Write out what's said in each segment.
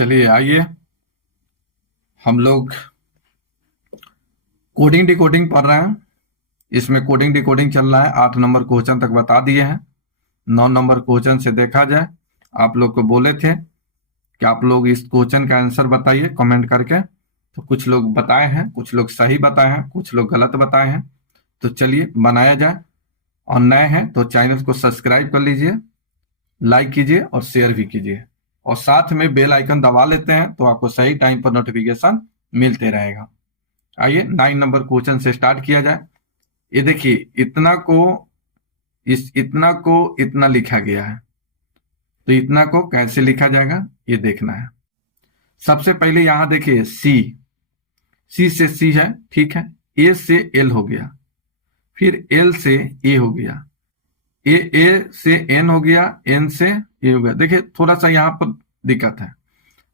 चलिए आइए हम लोग कोडिंग डिकोडिंग पढ़ रहे हैं। इसमें कोडिंग डिकोडिंग चल रहा है। 8 नंबर क्वेश्चन तक बता दिए हैं। 9 नंबर क्वेश्चन से देखा जाए, आप लोग को बोले थे कि आप लोग इस क्वेश्चन का आंसर बताइए कमेंट करके। तो कुछ लोग बताए हैं, कुछ लोग सही बताए हैं, कुछ लोग गलत बताए हैं। तो चलिए बनाया जाए। और नए हैं तो चैनल को सब्सक्राइब कर लीजिए, लाइक कीजिए और शेयर भी कीजिए, और साथ में बेल आइकन दबा लेते हैं तो आपको सही टाइम पर नोटिफिकेशन मिलते रहेगा। आइए 9 नंबर क्वेश्चन से स्टार्ट किया जाए। ये देखिए, इतना को इतना लिखा गया है, तो इतना को कैसे लिखा जाएगा ये देखना है। सबसे पहले यहां देखिए सी से सी है, ठीक है। ए से एल हो गया, फिर एल से ए हो गया, ए से एन हो गया, एन से ए हो गया। देखिए थोड़ा सा यहाँ पर दिक्कत है।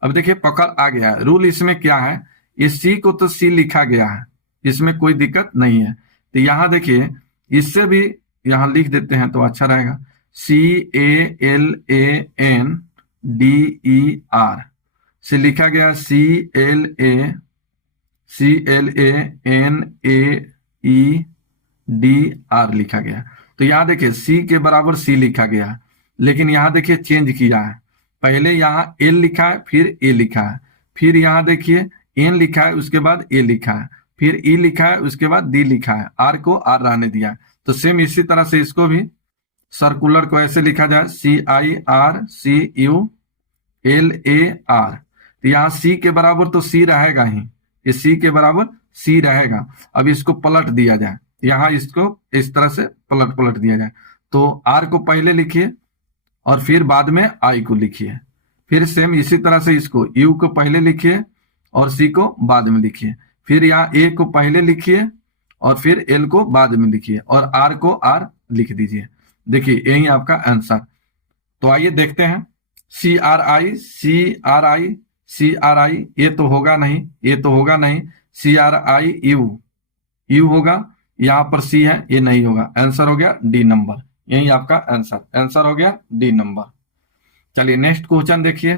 अब देखिए पकड़ आ गया है। रूल इसमें क्या है, इस सी को तो सी लिखा गया है, इसमें कोई दिक्कत नहीं है। तो यहाँ देखिए इससे भी यहाँ लिख देते हैं तो अच्छा रहेगा। CALANDER से लिखा गया CLANEDR लिखा गया। तो यहाँ देखिए सी के बराबर सी लिखा गया है, लेकिन यहाँ देखिए चेंज किया है। पहले यहाँ एल लिखा है, फिर ए लिखा है, फिर यहाँ देखिए एन लिखा है, उसके बाद ए लिखा है, फिर ई लिखा है, उसके बाद डी लिखा है, आर को आर रहने दिया है। तो सेम इसी तरह से इसको भी सर्कुलर को ऐसे लिखा जाए CIRCULAR। तो यहाँ सी के बराबर तो सी रहेगा ही, ये सी के बराबर सी रहेगा। अब इसको पलट दिया जाए, यहाँ इसको इस तरह से पलट दिया जाए। तो आर को पहले लिखिए और फिर बाद में आई को लिखिए। फिर सेम इसी तरह से इसको यू को पहले लिखिए और सी को बाद में लिखिए। फिर यहाँ ए को पहले लिखिए और फिर एल को बाद में लिखिए और आर को आर लिख दीजिए। देखिए यही आपका आंसर। तो आइए देखते हैं। CRI ये तो होगा नहीं, ये तो होगा नहीं। CRIU यू होगा, यहाँ पर सी है, ये नहीं होगा। आंसर हो गया डी नंबर। यही आपका आंसर हो गया डी नंबर। चलिए नेक्स्ट क्वेश्चन देखिए।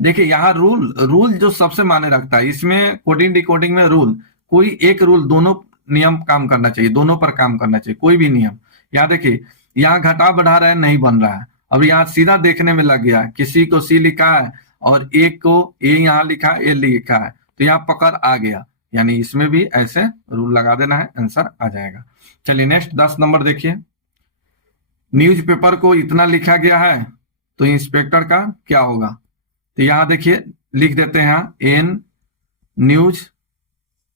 देखिए यहाँ रूल जो सबसे मायने रखता है इसमें कोडिंग डिकोडिंग में रूल, कोई एक रूल, दोनों नियम काम करना चाहिए, दोनों पर काम करना चाहिए, कोई भी नियम। यहाँ देखिए यहाँ घटा बढ़ा रहा है, नहीं बन रहा है। अब यहाँ सीधा देखने में लग गया, किसी को सी लिखा है और एक को ए यहाँ लिखा है, ए लिखा है, तो यहाँ पकड़ आ गया। यानी इसमें भी ऐसे रूल लगा देना है, आंसर आ जाएगा। चलिए नेक्स्ट 10 नंबर देखिए। न्यूज़पेपर को इतना लिखा गया है तो इंस्पेक्टर का क्या होगा। तो यहाँ देखिए लिख देते हैं एन न्यूज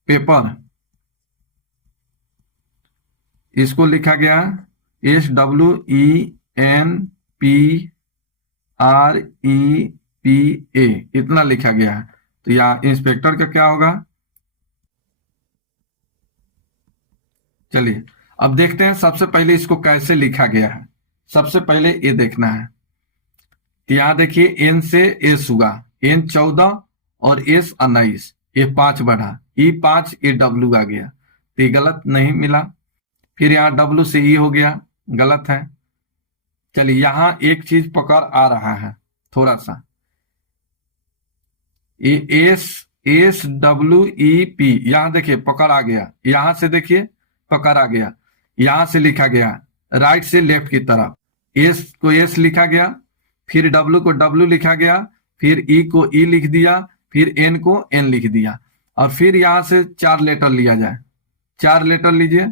पेपर, इसको लिखा गया SWENPREPA, इतना लिखा गया है। तो यहाँ इंस्पेक्टर का क्या होगा। चलिए अब देखते हैं सबसे पहले इसको कैसे लिखा गया है। सबसे पहले ये देखना है। तो यहाँ देखिए एन से एस हुआ, एन 14 और एस 19, ये 5 बढ़ा, ई 5, ये डब्ल्यू आ गया, तो ये गलत नहीं मिला। फिर यहाँ डब्ल्यू से ई हो गया, गलत है। चलिए यहाँ एक चीज पकड़ आ रहा है थोड़ा सा, ये SWEP, यहाँ देखिए पकड़ आ गया, यहाँ से देखिए पकड़ आ गया, यहाँ से लिखा गया राइट से लेफ्ट की तरफ, एस को एस लिखा गया, फिर डब्ल्यू को डब्ल्यू लिखा गया, फिर ई को ई लिख दिया, फिर एन को एन लिख दिया, और फिर यहां से 4 लेटर लिया जाए। 4 लेटर लीजिए।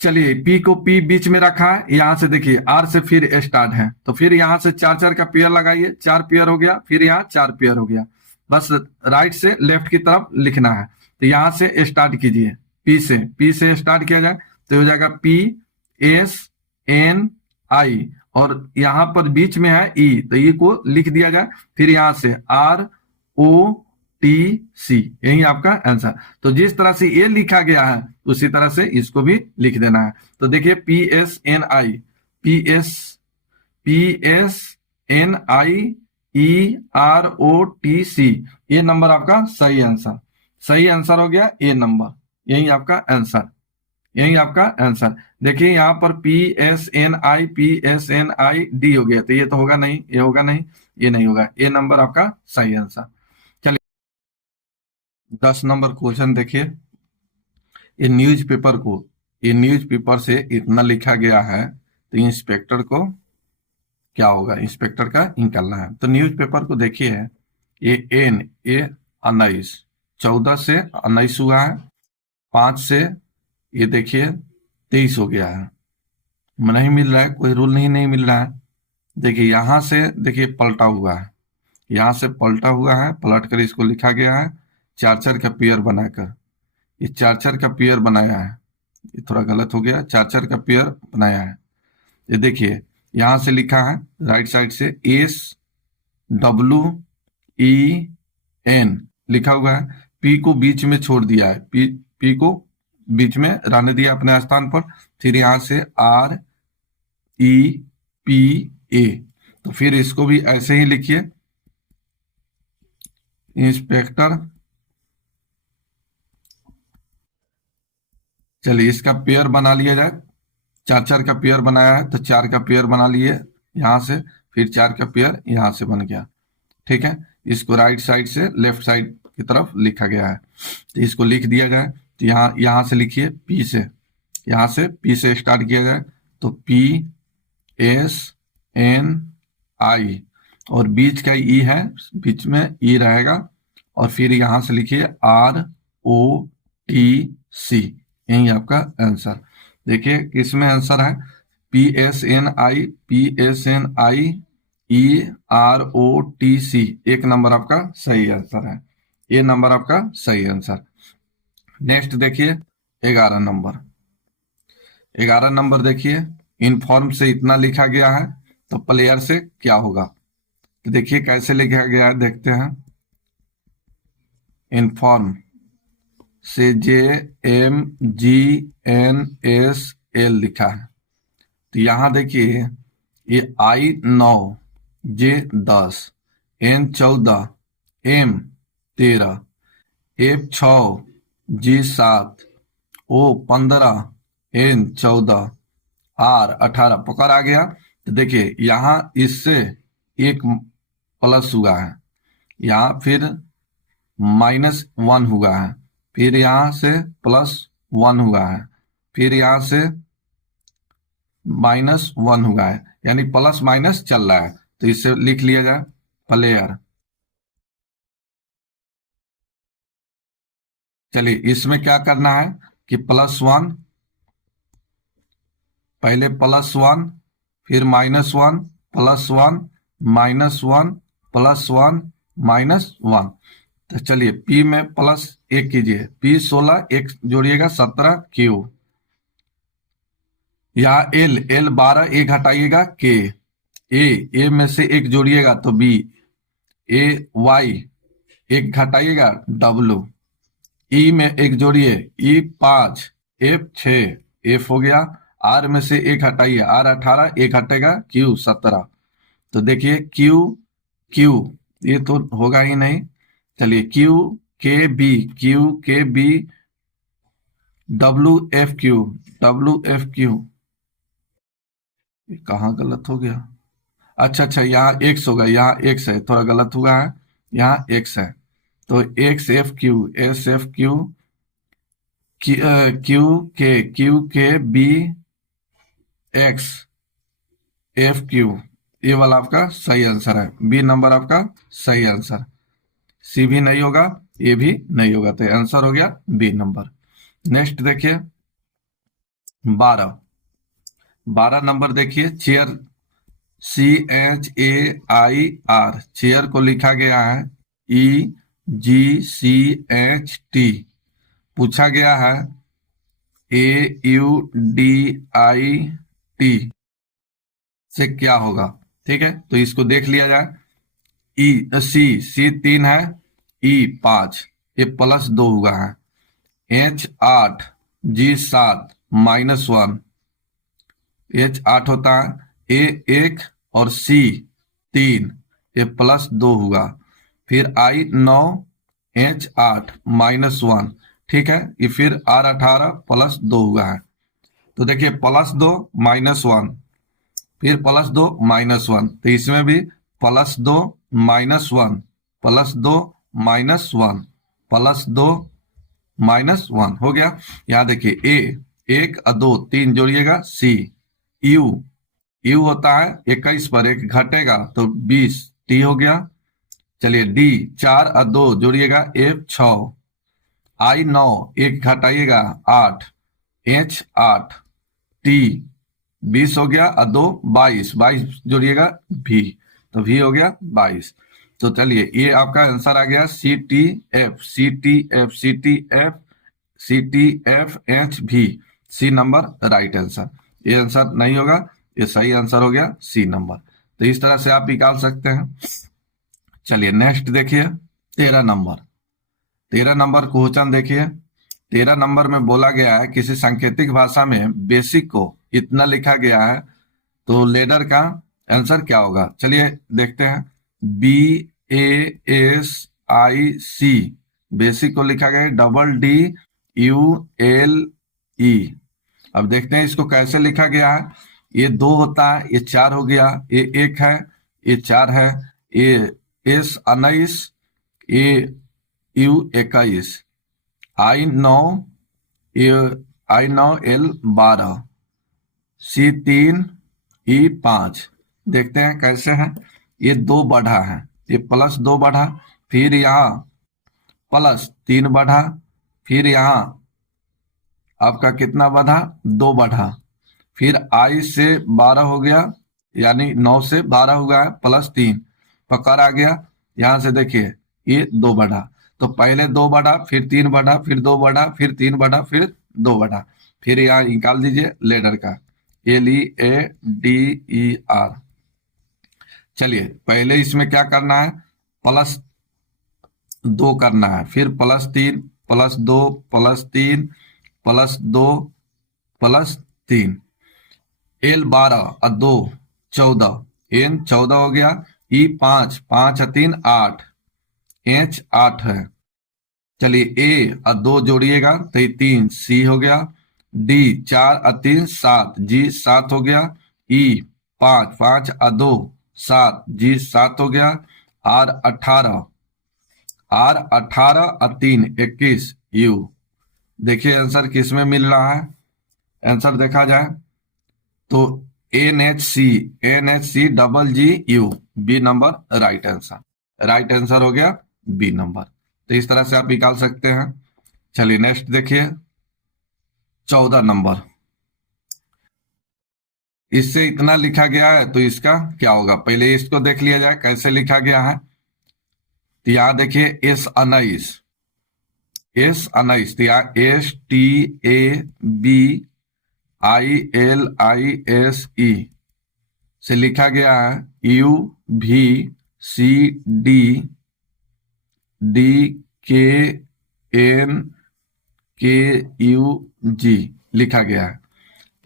चलिए पी को पी बीच में रखा है, यहां से देखिए आर से फिर स्टार्ट है, तो फिर यहां से 4 का पेयर लगाइए, 4 पेयर हो गया, फिर यहाँ 4 पेयर हो गया। बस राइट से लेफ्ट की तरफ लिखना है। तो यहां से स्टार्ट कीजिए, पी से स्टार्ट किया जाए तो हो जाएगा PSNI, और यहां पर बीच में है ई, तो ई को लिख दिया जाए, फिर यहां से ROTC, यही आपका आंसर। तो जिस तरह से ये लिखा गया है उसी तरह से इसको भी लिख देना है। तो देखिए PSNIEROTC, ये नंबर आपका सही आंसर हो गया, ए नंबर, यही आपका आंसर। देखिए यहाँ पर PSNI डी हो गया, तो ये तो होगा नहीं, ये होगा नहीं। ये नहीं होगा। ए नंबर आपका सही आंसर। चलिए 10 नंबर क्वेश्चन देखिए। ये न्यूज़पेपर से इतना लिखा गया है, तो इंस्पेक्टर को क्या होगा, इंस्पेक्टर का निकालना है। तो न्यूज़पेपर को देखिए, ये एन ए 19, 14 से 19 हुआ है, 5 से ये देखिए 23 हो गया है। नहीं मिल रहा है, कोई रूल नहीं मिल रहा है। देखिए यहां से देखिए पलटा हुआ है, यहां से पलटा हुआ है, पलट कर इसको लिखा गया है चार चार का पेयर बनाकर। ये चार चार का पेयर बनाया है, ये थोड़ा गलत हो गया, चार चार का पेयर बनाया है। ये देखिए यहां से लिखा है राइट साइड से एस डब्ल्यू ई एन लिखा हुआ है, पी को बीच में छोड़ दिया है, पी को बीच में रहने दिया अपने स्थान पर। फिर यहां से आर ई पी ए, तो फिर इसको भी ऐसे ही लिखिए, इंस्पेक्टर। चलिए इसका पेयर बना लिया जाए, चार चार का पेयर बनाया है तो चार का पेयर बना लिए यहां से, फिर चार का पेयर यहां से बन गया। ठीक है, इसको राइट साइड से लेफ्ट साइड की तरफ लिखा गया है, तो इसको लिख दिया जाए। तो यहां से लिखिए पी से, यहां से पी से स्टार्ट किया जाए, तो पी एस एन आई, और बीच का ई है, बीच में ई रहेगा, और फिर यहां से लिखिए आर ओ टी सी, यही आपका आंसर। देखिए इसमें आंसर है P S N I, P S N I E R O T C, एक नंबर आपका सही आंसर है, ये नंबर आपका सही आंसर। नेक्स्ट देखिए 11 नंबर। 11 नंबर देखिए, इनफॉर्म से इतना लिखा गया है, तो प्लेयर से क्या होगा। तो देखिए कैसे लिखा गया है, देखते हैं। इनफॉर्म से J M G N S L लिखा है, तो यहां देखिए ये I 9, J 10, N 14, M 13, F 6, G 7, O 15, N 14, R 18, पकड़ आ गया। तो देखिए यहां इससे एक प्लस हुआ है, यहां फिर -1 हुआ है, फिर यहां से +1 हुआ है, फिर यहां से -1 हुआ है, यानी प्लस माइनस चल रहा है, तो इसे लिख लिया जाए प्लेयर। चलिए इसमें क्या करना है कि +1, पहले +1, फिर -1, +1, -1, +1, -1। तो चलिए P में +1 कीजिए, P 16, एक जोड़िएगा 17, Q। यहाँ L 12, एक हटाइएगा K। A में से एक जोड़िएगा तो B। A Y, एक घटाइएगा W। E में एक जोड़िए, E 5, F 6, F हो गया। R में से एक हटाइए, R 18, एक हटेगा, Q 17। तो देखिए Q ये तो होगा ही नहीं। चलिए Q के बी डब्ल्यू एफ क्यू, कहाँ गलत हो गया। अच्छा, यहाँ एक्स होगा, यहाँ एक्स है, थोड़ा गलत हुआ है, यहाँ एक्स है। तो x F Q, S F Q, Q के बी एक्स एफ क्यू, ये वाला आपका सही आंसर है, बी नंबर आपका सही आंसर। सी भी नहीं होगा, ये भी नहीं होगा, तो आंसर हो गया बी नंबर। नेक्स्ट देखिए 12 नंबर देखिए, चेयर CHAIR, चेयर को लिखा गया है EGCHT, पूछा गया है AUDIT से क्या होगा। ठीक है, तो इसको देख लिया जाए। सी 3 है, E 5, ये +2 हुआ है, H 8, G 7, -1, H 8 होता है, A 1 और C 3, ये +2 हुआ, फिर I 9, H 8, -1। ठीक है, ये फिर R 18 +2 हुआ है। तो देखिए +2 -1, फिर +2 -1, तो इसमें भी +2 -1 +2 -1 +2 -1 हो गया। यहां देखिए ए 1 और 2 3 जोड़िएगा सी यू यू होता है 21 पर 1 घटेगा तो 20 टी हो गया। चलिए डी 4 और 2 जोड़िएगा एफ 6 आई 9 1 घटाइएगा 8 एच 8 टी 20 हो गया और 2 22 जोड़िएगा भी तो भी हो गया 22। तो चलिए ये आपका आंसर आ गया C T F C T F C T F C T F H भी सी नंबर राइट आंसर। ये आंसर नहीं होगा, ये सही आंसर हो गया सी नंबर। तो इस तरह से आप निकाल सकते हैं। चलिए नेक्स्ट देखिए 13 नंबर। 13 नंबर क्वेश्चन देखिए। 13 नंबर में बोला गया है किसी सांकेतिक भाषा में बेसिक को इतना लिखा गया है तो लेडर का आंसर क्या होगा। चलिए देखते हैं। BASIC बेसिक को लिखा गया है DDULE। अब देखते हैं इसको कैसे लिखा गया है। ये 2 होता है, ये 4 हो गया, ये 1 है, ये 4 है, ये S 19, ये U 21, I 9, ये I 9 L 12, C 3 E 5। देखते हैं कैसे है। ये 2 बढ़ा है, ये +2 बढ़ा, फिर यहाँ +3 बढ़ा, फिर यहाँ आपका कितना बढ़ा 2 बढ़ा, फिर I से 12 हो गया यानी 9 से 12 हुआ है +3 पकड़ आ गया। यहां से देखिए ये 2 बढ़ा तो पहले 2 बढ़ा फिर 3 बढ़ा फिर 2 बढ़ा फिर 3 बढ़ा फिर 2 बढ़ा। फिर यहाँ निकाल दीजिए लेडर का LEADER। चलिए पहले इसमें क्या करना है +2 करना है, फिर +3 +2 +3 +2 +3 L 12 और 2 14 N 14 हो गया, E 5 5 और 3 8 H 8 है। चलिए A और 2 जोड़िएगा तो ये 3 C हो गया, D 4 और 3 7 G 7 हो गया, E 5 5 और 2 7 G 7 हो गया, R 18 और 3 21 U। देखिए आंसर किस में मिल रहा है। आंसर देखा जाए तो NHCGGU B number right answer. Right answer हो गया बी नंबर। तो इस तरह से आप निकाल सकते हैं। चलिए नेक्स्ट देखिए 14 नंबर। इससे इतना लिखा गया है तो इसका क्या होगा। पहले इसको देख लिया जाए कैसे लिखा गया है। तो यहां देखिए S 19 तो यहाँ STABILISE से लिखा गया है UVCDDKNKUG लिखा गया है।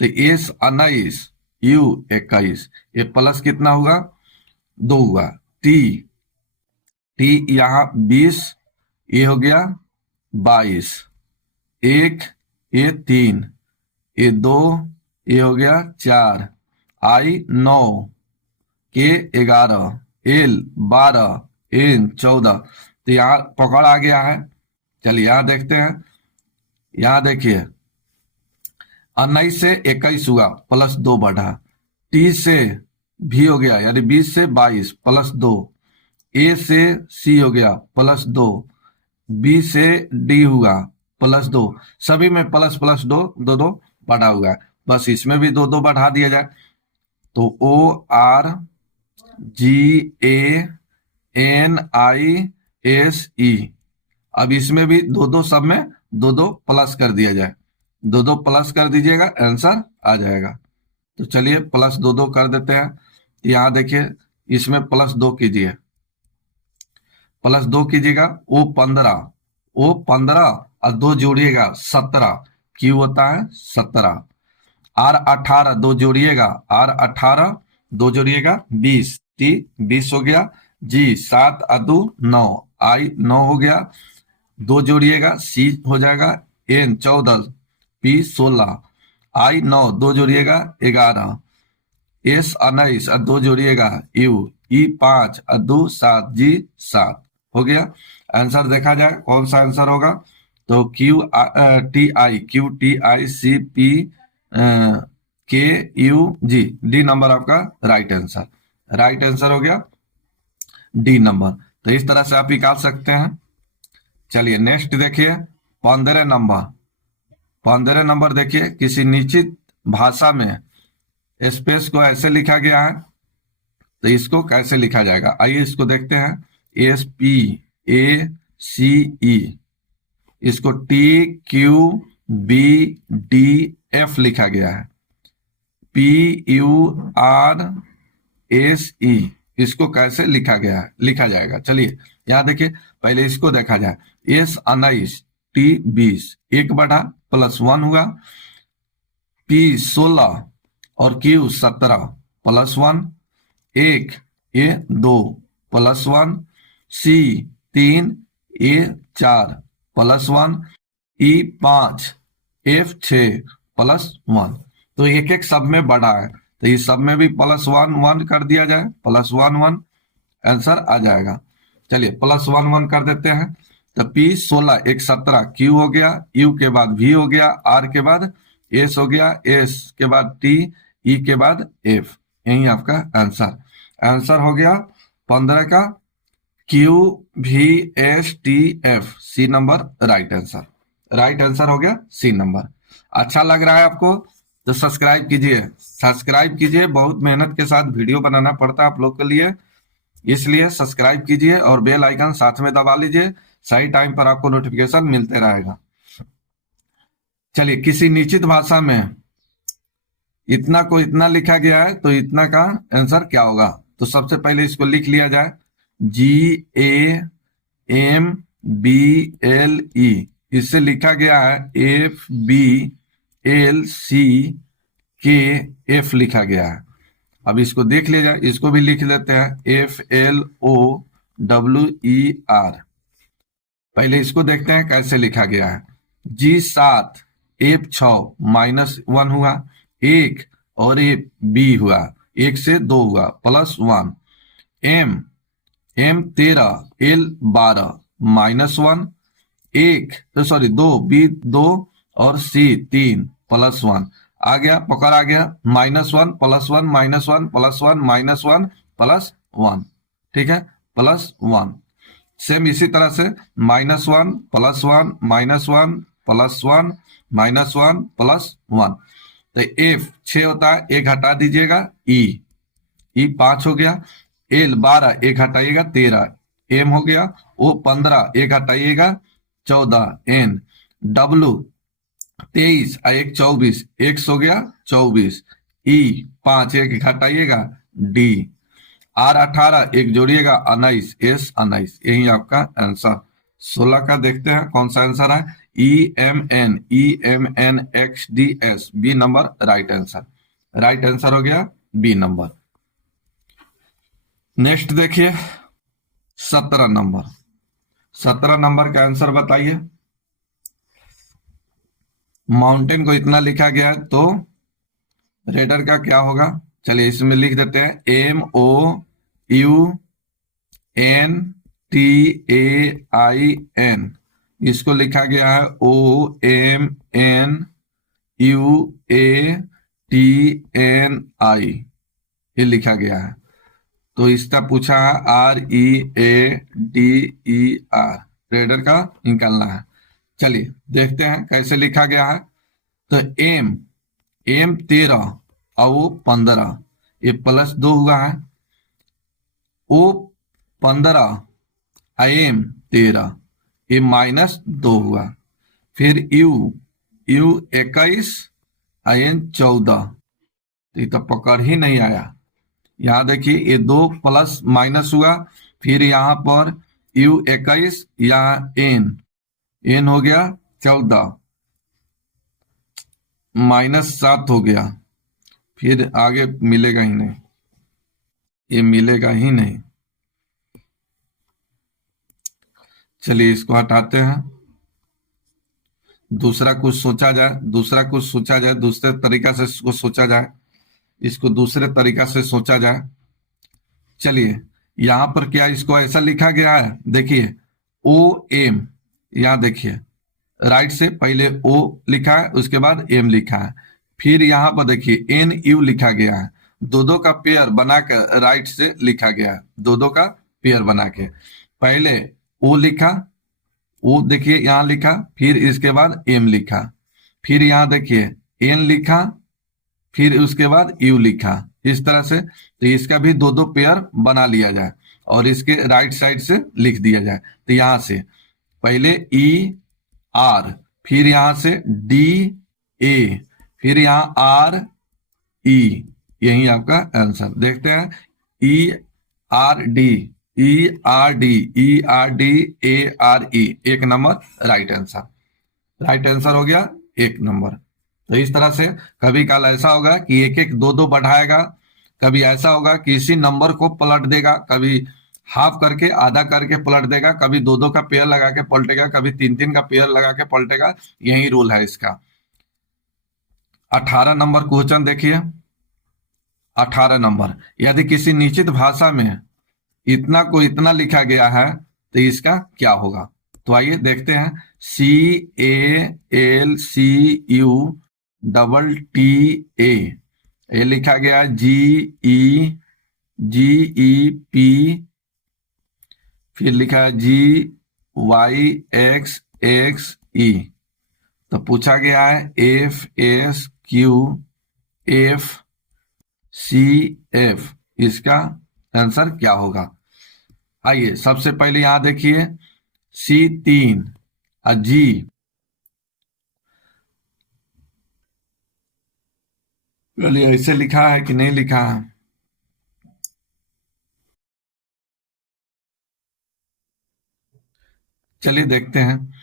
तो S 19 U 21 ये प्लस कितना हुआ 2 हुआ, T यहाँ 20 ये हो गया 22, 1 ये 3 ये 2 ये हो गया 4, I 9 K 11 L 12 N 14। तो यहाँ पकड़ आ गया है। चलिए यहाँ देखते हैं। यहाँ देखिए 19 से 21 हुआ +2 बढ़ा, T से भी हो गया यानी 20 से 22 +2, A से C हो गया +2, B से D हुआ +2, सभी में ++2 2 बढ़ा हुआ है। बस इसमें भी 2 बढ़ा दिया जाए तो ORGANISE। अब इसमें भी 2 सब में 2 प्लस कर दिया जाए, 2 प्लस कर दीजिएगा आंसर आ जाएगा। तो चलिए +2 कर देते हैं। यहाँ देखिए इसमें +2 कीजिए, +2 कीजिएगा O 15 और 2 जोड़िएगा 17 Q होता है 17, R 18 2 जोड़िएगा R 18 2 जोड़िएगा 20 T 20 हो गया, G 7 और 2 9 I 9 हो गया, 2 जोड़िएगा C हो जाएगा, N 14 P 16 I 9 2 जोड़िएगा 11, S 19 और 2 जोड़िएगा U ई 5 और 2 7 जी 7 हो गया। आंसर देखा जाए कौन सा आंसर होगा, तो Q T I C P K U G, D number आपका राइट आंसर। राइट आंसर हो गया डी नंबर। तो इस तरह से आप निकाल सकते हैं। चलिए नेक्स्ट देखिए 15 नंबर। 15 नंबर देखिए, किसी निश्चित भाषा में स्पेस को ऐसे लिखा गया है, तो इसको कैसे लिखा जाएगा, आइए इसको देखते हैं। S P A C E, इसको T Q B D F लिखा गया है। P U R S E, इसको कैसे लिखा गया है, लिखा जाएगा। चलिए यहां देखिए, पहले इसको देखा जाए। एस 19 टी 20, 1 बढ़ा +1 हुआ। पी 16 और क्यू 17 +1, 1 ए 2 +1, सी 3 ए 4 +1, ई 5 एफ 6 +1। तो एक एक सब में बढ़ा है, तो इस सब में भी +1 1 कर दिया जाए, +1 1 आंसर आ जाएगा। चलिए +1 1 कर देते हैं। तो पी 16 1 17, क्यू हो गया, यू के बाद वी हो गया, आर के बाद एस हो गया, एस के बाद टी, ई के बाद एफ। यही आपका आंसर। आंसर हो गया 15 का Q V S T F, C number right answer. Right answer हो गया सी नंबर। अच्छा लग रहा है आपको तो सब्सक्राइब कीजिए, सब्सक्राइब कीजिए। बहुत मेहनत के साथ वीडियो बनाना पड़ता है आप लोग के लिए, इसलिए सब्सक्राइब कीजिए और बेल आइकन साथ में दबा लीजिए। सही टाइम पर आपको नोटिफिकेशन मिलते रहेगा। चलिए किसी निश्चित भाषा में इतना को इतना लिखा गया है, तो इतना का आंसर क्या होगा। तो सबसे पहले इसको लिख लिया जाए, GAMBLE, इससे लिखा गया है FBLCKF लिखा गया है। अब इसको देख लिया जाए, इसको भी लिख लेते हैं FLOWER। पहले इसको देखते हैं कैसे लिखा गया है। G7 F6 -1 हुआ, 1 और B हुआ, 1 से 2 हुआ, +1। M 13 L 12 -1, 2 B 2 और C 3 +1 आ गया, पकड़ आ गया, -1 +1 -1 +1 -1 +1, ठीक है, +1। सेम इसी तरह से -1 +1 -1 +1 -1 +1। तो F 6 होता है, 1 हटा दीजिएगा, E 5 हो गया, L 12 1 हटाइएगा 13, M हो गया, O 15 1 हटाइएगा 14, N W 23 1 24, X हो गया 24, E 5 1 हटाइएगा D, R 18 1 जोड़िएगा 19, S 19। यही आपका आंसर 16 का देखते हैं कौन सा आंसर है। EMNXDS, B number right answer. Right answer हो गया बी नंबर। नेक्स्ट देखिए 17 नंबर। 17 नंबर का आंसर बताइए। माउंटेन को इतना लिखा गया है, तो रेडर का क्या होगा। चलिए इसमें लिख देते हैं MOUNTAIN, इसको लिखा गया है OMNUATNI, ये लिखा गया है। तो इसका पूछा है READER, रेडर का निकालना है। चलिए देखते हैं कैसे लिखा गया है। तो M 13 और वो 15, ये +2 हुआ है, O 15 M 13, ये -2 हुआ। फिर U 21 IN 14, तो ये तो पकड़ ही नहीं आया। यहां देखिए ये 2 + हुआ, फिर यहां पर U 21, यहाँ N हो गया 14, -7 हो गया, फिर आगे मिलेगा ही नहीं, ये मिलेगा ही नहीं। चलिए इसको हटाते हैं, दूसरा कुछ सोचा जाए, दूसरे तरीका से इसको सोचा जाए, इसको दूसरे तरीका से सोचा जाए। चलिए यहां पर क्या इसको ऐसा लिखा गया है, देखिए ओ एम, यहां देखिए राइट से पहले ओ लिखा है, उसके बाद एम लिखा है, फिर यहां पर देखिए एन यू लिखा गया है, दो दो का पेयर बना कर राइट से लिखा गया है, दो दो का पेयर बना के पहले ओ लिखा, ओ देखिए यहां लिखा, फिर इसके बाद एम लिखा, फिर यहां देखिए एन लिखा, फिर उसके बाद यू लिखा, इस तरह से। तो इसका भी दो दो पेयर बना लिया जाए और इसके राइट साइड से लिख दिया जाए। तो यहां से पहले ई आर, फिर यहां से डी ए, फिर यहां आर ई, यही आपका आंसर। देखते हैं E R D, E R D, E R D, A R E, एक number right answer. Right answer हो गया एक नंबर। तो इस तरह से कभी काल ऐसा होगा कि एक एक दो दो बढ़ाएगा, कभी ऐसा होगा कि इसी नंबर को पलट देगा, कभी हाफ करके आधा करके पलट देगा, कभी दो दो का पेयर लगा के पलटेगा, कभी तीन तीन का पेयर लगा के पलटेगा। यही रूल है इसका। 18 नंबर क्वेश्चन देखिए। 18 नंबर, यदि किसी निश्चित भाषा में इतना को इतना लिखा गया है तो इसका क्या होगा? तो आइए देखते हैं। CALCUTTA, ये लिखा गया है GEPP, फिर लिखा है GYXXE। तो पूछा गया है FSQFCF, इसका आंसर क्या होगा? आइए सबसे पहले यहां देखिए C3 और जी, चलिए ऐसे लिखा है कि नहीं लिखा है? चलिए देखते हैं।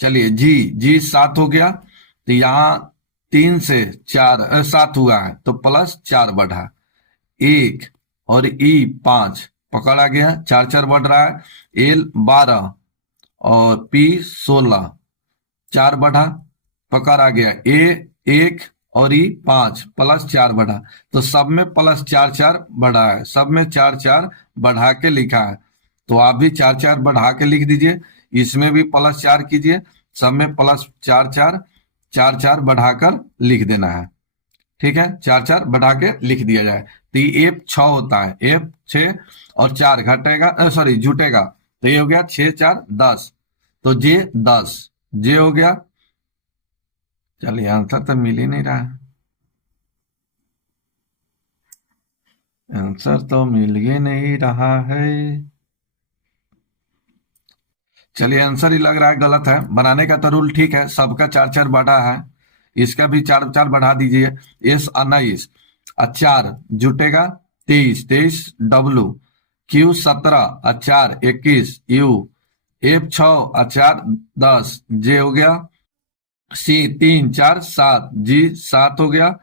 चलिए जी, जी 7 हो गया, तो यहाँ 3 से 4 7 हुआ है तो प्लस 4 बढ़ा, 1 और ई 5 पकड़ आ गया, 4 4 बढ़ रहा है, एल 12 और पी 16, 4 बढ़ा, पकड़ आ गया, ए 1 और ई 5 प्लस 4 बढ़ा, तो सब में प्लस 4 4 बढ़ा है, सब में 4 4 बढ़ा के लिखा है। तो आप भी 4 4 बढ़ा के लिख दीजिए, इसमें भी प्लस 4 कीजिए, सब में प्लस 4 4 4 4 बढ़ाकर लिख देना है। ठीक है, 4 4 बढ़ा के लिख दिया जाए। तो ये एफ 6 होता है, एफ 6 और 4 घटेगा, सॉरी जुटेगा, तो ये हो गया 6 4 10, तो जे 10, जे हो गया। चलिए आंसर तो मिल ही नहीं रहा, आंसर तो मिल ही नहीं रहा है। चलिए आंसर ही लग रहा है गलत है। बनाने का तो रूल ठीक है, सबका 4 4 बढ़ा है, इसका भी 4 4 बढ़ा दीजिए। एस 19 और 4 जुटेगा 23, 23 डब्लू, क्यू 17 और 4 21, यू, एफ 6 और 4 10, जे हो गया, सी 3 4 7, जी 7 हो गया,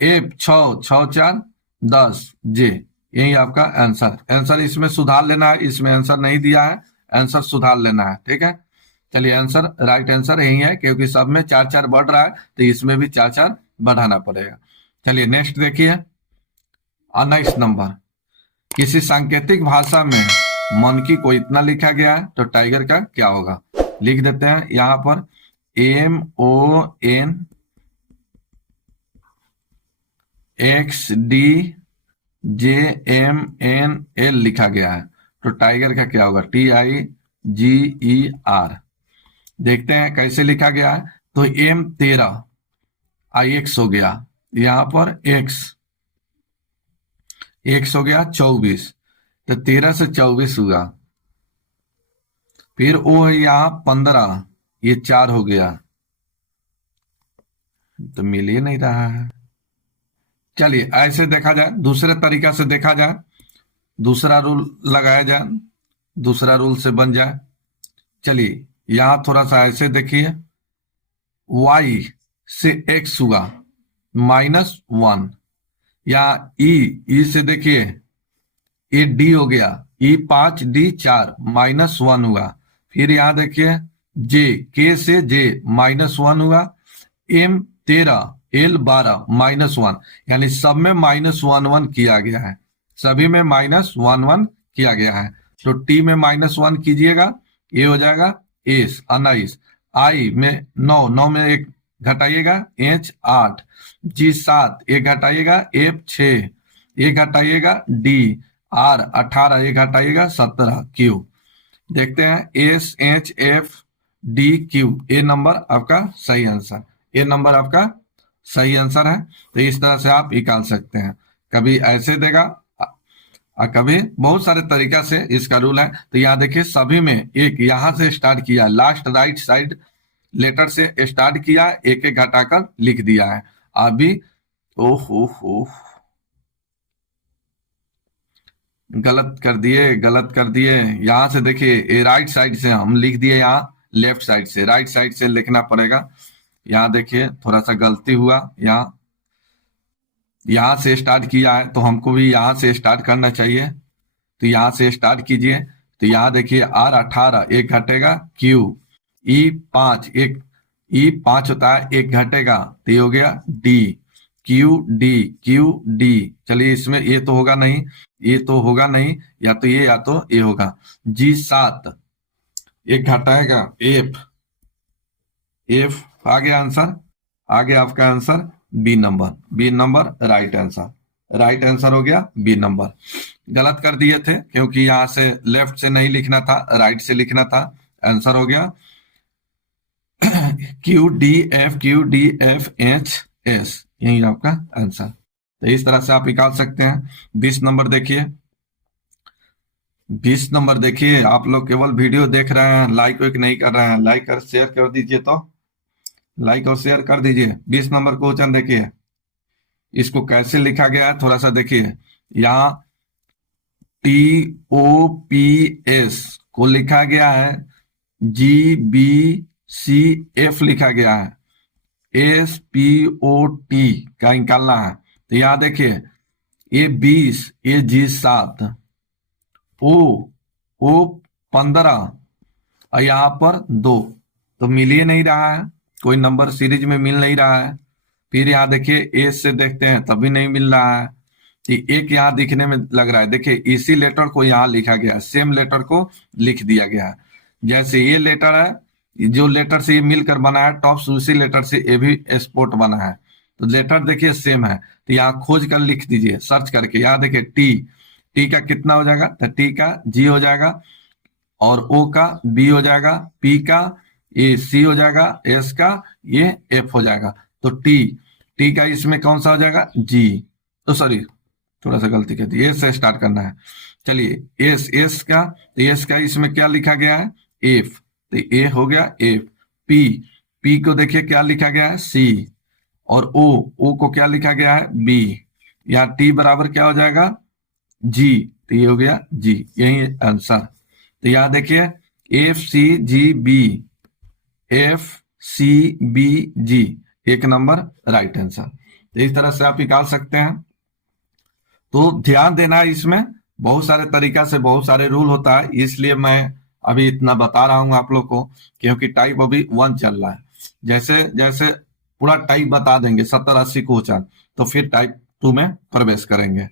एफ 6 6 4 10, जे। यही आपका आंसर। आंसर इसमें सुधार लेना है, इसमें आंसर नहीं दिया है, आंसर सुधार लेना है। ठीक है, चलिए आंसर राइट आंसर यही है, क्योंकि सब में 4 4 बढ़ रहा है तो इसमें भी 4 4 बढ़ाना पड़ेगा। चलिए नेक्स्ट देखिए। 19 नंबर, किसी सांकेतिक भाषा में मनकी को इतना लिखा गया है तो टाइगर का क्या होगा? लिख देते हैं यहां पर MONXDJMNL लिखा गया है, तो टाइगर का क्या होगा? TIGER। देखते हैं कैसे लिखा गया है। तो M 13 IX हो गया, यहां पर X हो गया 24, तो 13 से 24 हुआ, फिर O है यहां 15, ये 4 हो गया, तो मिल ही नहीं रहा है। चलिए ऐसे देखा जाए, दूसरे तरीका से देखा जाए, दूसरा रूल लगाया जाए, दूसरा रूल से बन जाए। चलिए यहां थोड़ा सा ऐसे देखिए, y से x हुआ -1, या ई से देखिए ये d हो गया, ई 5 d 4 -1 हुआ, फिर यहां देखिए j, k से j -1 हुआ, m 13 L 12 -1, यानी सब में -1 1 किया गया है, सभी में -1 किया गया है। तो टी में -1 कीजिएगा, ये हो जाएगा एस 19, आई में 9 में एक घटाइएगा, एच 8, जी 7 एक घटाइएगा, एफ 6 एक घटाइएगा, डी आर 18 एक घटाइएगा, 17 क्यू। देखते हैं S H F D Q, A number आपका सही आंसर, ए नंबर आपका सही आंसर है। तो इस तरह से आप निकाल सकते हैं, कभी ऐसे देगा कभी बहुत सारे तरीका से इसका रूल है। तो यहाँ देखिए सभी में एक यहां से स्टार्ट किया, लास्ट राइट साइड लेटर से स्टार्ट किया, एक एक घटाकर लिख दिया है। अभी ओह गलत कर दिए। यहां से देखिए राइट साइड से हम लिख दिए, यहाँ लेफ्ट साइड से, राइट साइड से लिखना पड़ेगा। यहाँ देखिए थोड़ा सा गलती हुआ, यहाँ से स्टार्ट किया है तो हमको भी यहाँ से स्टार्ट करना चाहिए। तो यहाँ से स्टार्ट कीजिए। तो यहाँ देखिए आर 18 एक घटेगा, क्यू ई 5 एक, ई 5 होता है एक घटेगा, तो ये हो गया डी क्यू डी। चलिए इसमें ये तो होगा नहीं, ये तो होगा नहीं, या तो ये होगा। जी 7 एक घटाएगा, एफ आ गया आंसर, आ गया आपका answer B number right answer हो गया बी नंबर। गलत कर दिए थे क्योंकि यहां से लेफ्ट से नहीं लिखना था, राइट से लिखना था। आंसर हो गया Q D F H S, यही आपका आंसर। तो इस तरह से आप निकाल सकते हैं। 20 नंबर देखिए, 20 नंबर देखिए। आप लोग केवल वीडियो देख रहे हैं, लाइक वाइक नहीं कर रहे हैं, लाइक और शेयर कर दीजिए, तो लाइक और शेयर कर दीजिए। 20 नंबर क्वेश्चन देखिए, इसको कैसे लिखा गया है थोड़ा सा देखिए। यहाँ TOPS को लिखा गया है GBCF लिखा गया है, SPOT का निकालना है। तो यहाँ देखिए ये 20, ये G7, O 15 और यहाँ पर 2, तो मिल ही नहीं रहा है, कोई नंबर सीरीज में मिल नहीं रहा है। फिर यहाँ देखिए ए से देखते हैं तभी नहीं मिल रहा है, एक यहाँ दिखने में लग रहा है। देखिए इसी लेटर को यहाँ लिखा गया है, सेम लेटर को लिख दिया गया है। जैसे ये लेटर है, जो लेटर से ये मिलकर बना है टॉप्स, उसी लेटर से ये भी स्पोर्ट बना है, तो लेटर देखिए सेम है। तो यहाँ खोज कर लिख दीजिए, सर्च करके। यहाँ देखिए टी का कितना हो जाएगा, तो टी का जी हो जाएगा, और ओ का बी हो जाएगा, पी का ये सी हो जाएगा, एस का ये एफ हो जाएगा। तो टी का इसमें कौन सा हो जाएगा, जी, तो सॉरी थोड़ा सा गलती कर दी, एस से स्टार्ट करना है। चलिए एस का, तो एस का इसमें क्या लिखा गया है, एफ, तो ए हो गया एफ। पी को देखिए क्या लिखा गया है, सी, और ओ को क्या लिखा गया है, बी। यहाँ टी बराबर क्या हो जाएगा, जी, तो ये हो गया जी, यही आंसर। तो यहाँ देखिए FCGB एक नंबर राइट आंसर। तो इस तरह से आप निकाल सकते हैं। तो ध्यान देना है, इसमें बहुत सारे तरीका से बहुत सारे रूल होता है, इसलिए मैं अभी इतना बता रहा हूं आप लोग को, क्योंकि टाइप अभी 1 चल रहा है। जैसे जैसे पूरा टाइप बता देंगे 70-80 क्वेश्चन, तो फिर टाइप 2 में प्रवेश करेंगे।